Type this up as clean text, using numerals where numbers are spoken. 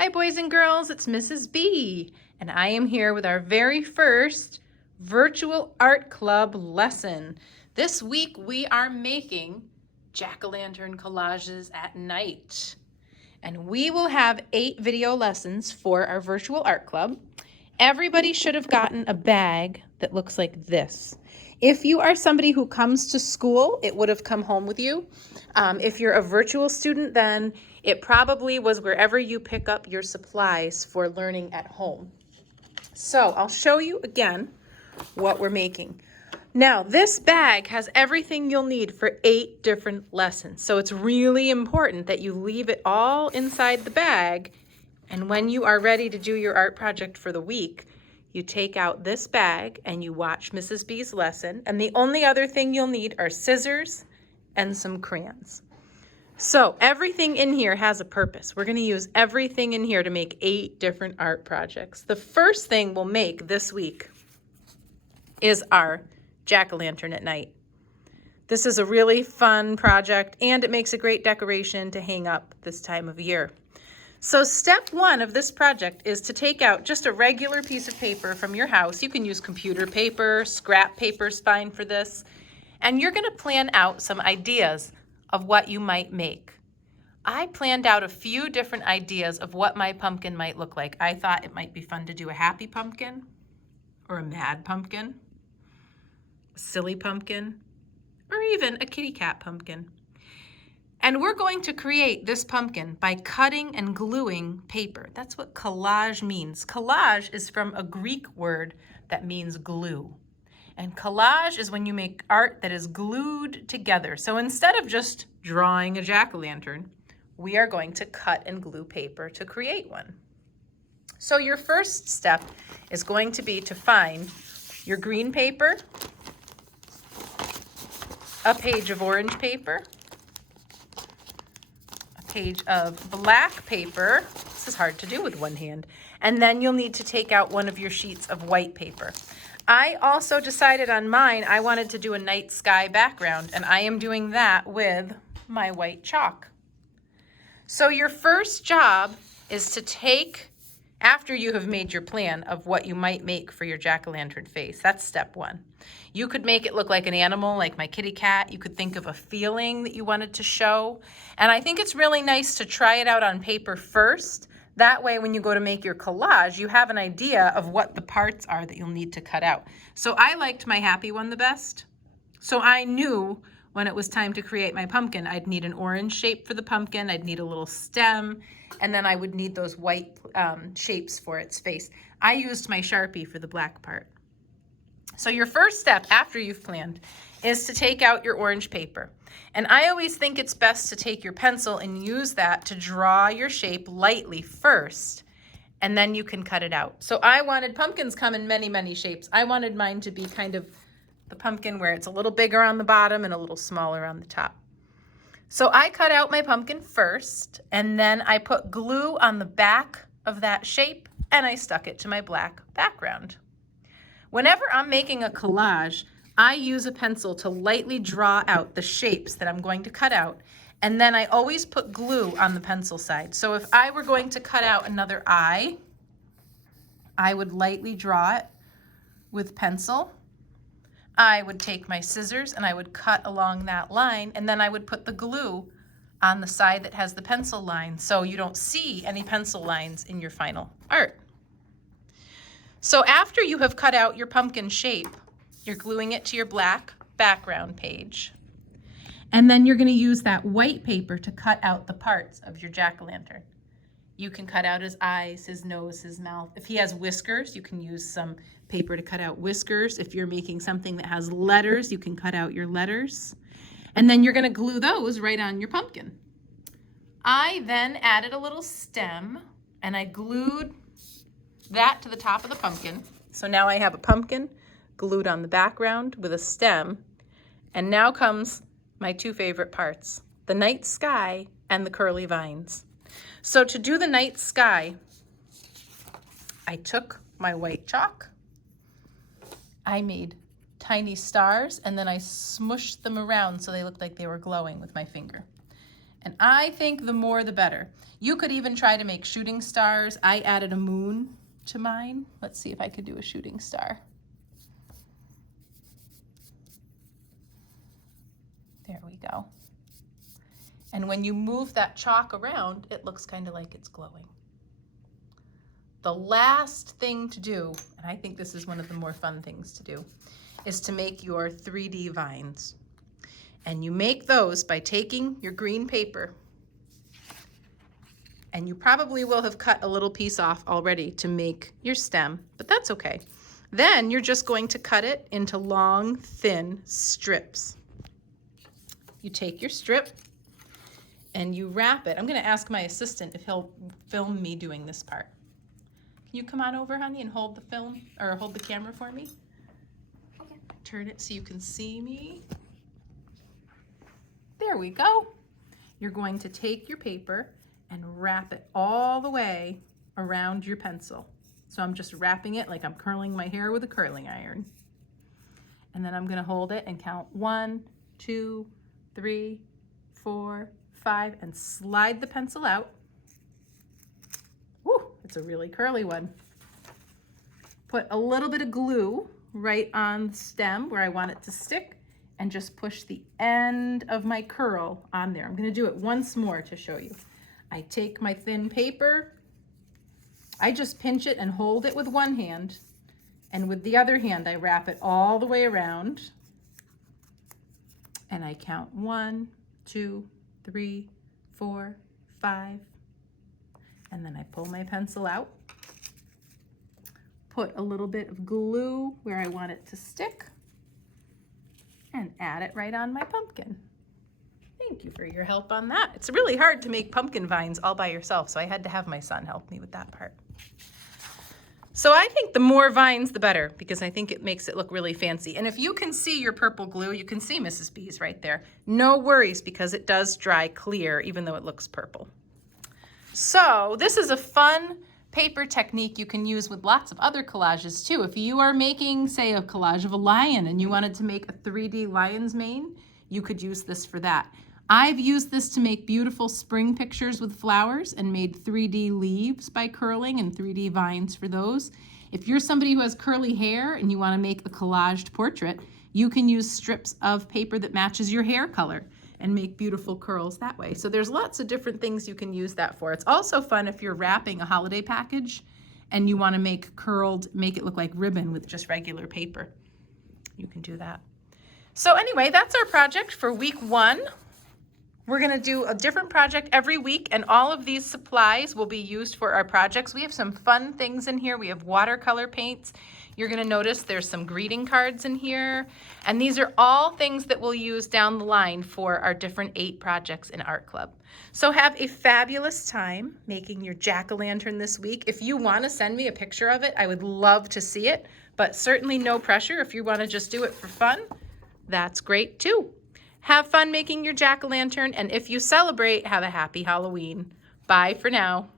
Hi boys and girls, it's Mrs. B, and I am here with our very first virtual art club lesson. This week we are making jack-o'-lantern collages at night. And we will have 8 video lessons for our virtual art club. Everybody should have gotten a bag that looks like this. If you are somebody who comes to school, it would have come home with you. If you're a virtual student, then it probably was wherever you pick up your supplies for learning at home. So I'll show you again what we're making. Now, this bag has everything you'll need for 8 different lessons. So it's really important that you leave it all inside the bag. And when you are ready to do your art project for the week, you take out this bag and you watch Mrs. B's lesson. And the only other thing you'll need are scissors and some crayons. So everything in here has a purpose. We're going to use everything in here to make 8 different art projects. The first thing we'll make this week is our jack-o'-lantern at night. This is a really fun project and it makes a great decoration to hang up this time of year. So step 1 of this project is to take out just a regular piece of paper from your house. You can use computer paper, scrap paper is fine for this. And you're going to plan out some ideas of what you might make. I planned out a few different ideas of what my pumpkin might look like. I thought it might be fun to do a happy pumpkin or a mad pumpkin, a silly pumpkin, or even a kitty cat pumpkin. And we're going to create this pumpkin by cutting and gluing paper. That's what collage means. Collage is from a Greek word that means glue. And collage is when you make art that is glued together. So instead of just drawing a jack-o'-lantern, we are going to cut and glue paper to create one. So your first step is going to be to find your green paper, a page of orange paper, page of black paper. This is hard to do with one hand. And then you'll need to take out one of your sheets of white paper. I also decided on mine, I wanted to do a night sky background, and I am doing that with my white chalk. So your first job is to take, after you have made your plan of what you might make for your jack-o'-lantern face, that's step 1. You could make it look like an animal, like my kitty cat. You could think of a feeling that you wanted to show. And I think it's really nice to try it out on paper first. That way, when you go to make your collage, you have an idea of what the parts are that you'll need to cut out. So I liked my happy one the best. So I knew when it was time to create my pumpkin, I'd need an orange shape for the pumpkin, I'd need a little stem, and then I would need those white shapes for its face. I used my Sharpie for the black part. So your first step after you've planned is to take out your orange paper. And I always think it's best to take your pencil and use that to draw your shape lightly first, and then you can cut it out. So I wanted, pumpkins come in many, many shapes. I wanted mine to be kind of the pumpkin where it's a little bigger on the bottom and a little smaller on the top. So I cut out my pumpkin first, and then I put glue on the back of that shape, and I stuck it to my black background. Whenever I'm making a collage, I use a pencil to lightly draw out the shapes that I'm going to cut out, and then I always put glue on the pencil side. So if I were going to cut out another eye, I would lightly draw it with pencil. I would take my scissors and I would cut along that line, and then I would put the glue on the side that has the pencil line so you don't see any pencil lines in your final art. So after you have cut out your pumpkin shape, you're gluing it to your black background page. And then you're going to use that white paper to cut out the parts of your jack-o'-lantern. You can cut out his eyes, his nose, his mouth. If he has whiskers, you can use some paper to cut out whiskers. If you're making something that has letters, you can cut out your letters. And then you're going to glue those right on your pumpkin. I then added a little stem, and I glued that to the top of the pumpkin. So now I have a pumpkin glued on the background with a stem. And now comes my 2 favorite parts, the night sky and the curly vines. So to do the night sky, I took my white chalk, I made tiny stars, and then I smushed them around so they looked like they were glowing with my finger. And I think the more the better. You could even try to make shooting stars. I added a moon to mine. Let's see if I could do a shooting star. There we go. And when you move that chalk around, it looks kind of like it's glowing. The last thing to do, and I think this is one of the more fun things to do, is to make your 3D vines. And you make those by taking your green paper, and you probably will have cut a little piece off already to make your stem, but that's okay. Then you're just going to cut it into long, thin strips. You take your strip and you wrap it. I'm gonna ask my assistant if he'll film me doing this part. Can you come on over, honey, and hold the film, or hold the camera for me? Okay. Turn it so you can see me. There we go. You're going to take your paper and wrap it all the way around your pencil. So I'm just wrapping it like I'm curling my hair with a curling iron. And then I'm gonna hold it and count 1, 2, 3, 4, 5, and slide the pencil out. Woo, it's a really curly one. Put a little bit of glue right on the stem where I want it to stick, and just push the end of my curl on there. I'm gonna do it once more to show you. I take my thin paper, I just pinch it and hold it with one hand, and with the other hand I wrap it all the way around, and I count 1, 2, 3, 4, 5, and then I pull my pencil out, put a little bit of glue where I want it to stick, and add it right on my pumpkin. Thank you for your help on that. It's really hard to make pumpkin vines all by yourself, so I had to have my son help me with that part. So I think the more vines, the better, because I think it makes it look really fancy. And if you can see your purple glue, you can see Mrs. B's right there. No worries, because it does dry clear, even though it looks purple. So this is a fun paper technique you can use with lots of other collages too. If you are making, say, a collage of a lion and you wanted to make a 3D lion's mane, you could use this for that. I've used this to make beautiful spring pictures with flowers and made 3D leaves by curling and 3D vines for those. If you're somebody who has curly hair and you want to make a collaged portrait, you can use strips of paper that matches your hair color and make beautiful curls that way. So there's lots of different things you can use that for. It's also fun if you're wrapping a holiday package and you want to make it look like ribbon with just regular paper. You can do that. So anyway, that's our project for week 1. We're gonna do a different project every week, and all of these supplies will be used for our projects. We have some fun things in here. We have watercolor paints. You're gonna notice there's some greeting cards in here, and these are all things that we'll use down the line for our different 8 projects in Art Club. So have a fabulous time making your jack-o'-lantern this week. If you wanna send me a picture of it, I would love to see it, but certainly no pressure. If you wanna just do it for fun, that's great too. Have fun making your jack-o'-lantern, and if you celebrate, have a happy Halloween. Bye for now.